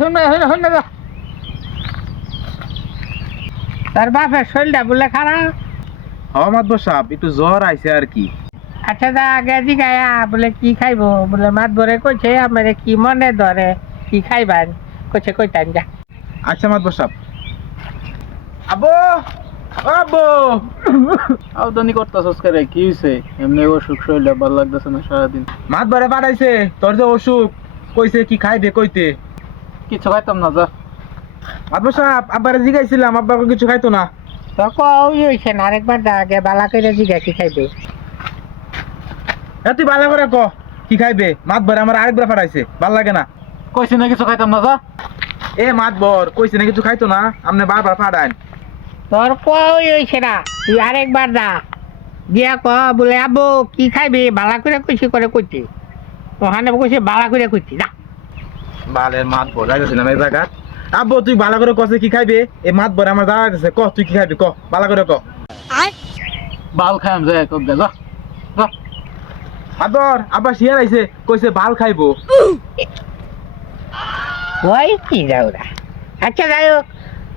শুনে যা তার বাপের শরীরটা বলে খারাপ। মাতবর সাহেব একটু জ্বর আইছে আর কি। আচ্ছা যা আগে জিগায়া বলে কি খাইবো, বলে মাত ভরে কইছে আমার কি মনে ধরে কি খাইবান, কইছে কইতাম যা। আচ্ছা মাতবর সাহেব। আব্বু আব্বু আউদানি করতেছস করে কি হইছে? এমনি অসুখ শরীরটা ভালো লাগতেছে না সারাদিন। মাতবরে পাঠাইছে তোর যে অসুখ, কইছে কি খাইবে কইতে। কিছু খাইতাম না যা। মাতবর সাহেব আব্বারে জিগাইছিলাম, আব্বা কিছু খাইতো না। তো কই হইছে না, আরেকবার যা আগে বালা করে জিগা কি খাইবে। তুই ভালো করে ক কি খাইবে। মাতবরে আমার আরেকবার পাঠাইছে, ভাল লাগে না। কইছি না কিছু খাইতাম না যা। মাতবর কইছে না কিছু খাইতো না, আপনি বারবার পাঠান। তোর কই হইছে না, তুই আরেকবার যা গিয়া ক বলে আব্বু কি খাইবি, বালা করে কইছি করে কইতে। ওখানে কইছে বালা করে কইতে যা। বালের মাতবর যাইতেছিলাম এই জায়গা। আব্বু তুই ভালো করে কছে কি খাইবে। এই মাতবর আমার দাঁড়াইতেছে, ক তুই কি খাইবি ক, ভালো করে ক। বাল খাইম যায় কক যা যা। মাতবর আব্বা শিয়ার আইছে, কইছে বাল খাইবো। ওই কি যাওরা। আচ্ছা যাই হোক,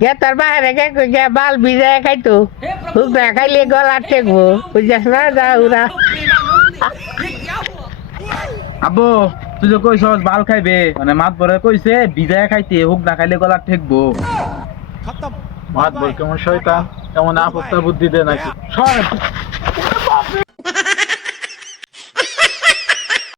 যে তোর বাইরে গিয়া বাল ভিজায় খাইতো, হুকরা খাইলে গলা টেকবো, বুঝছিস না যাওরা। আব্বু তুই যে কইছ বাল খাইবে, মানে মাতবরে কইছে ভিজায় খাইতে, হুক না খাইলে গলা ঠেকবো। মাত বল কেমন শয়তান, এমন আপত্তার বুদ্ধি দে নাকি। সর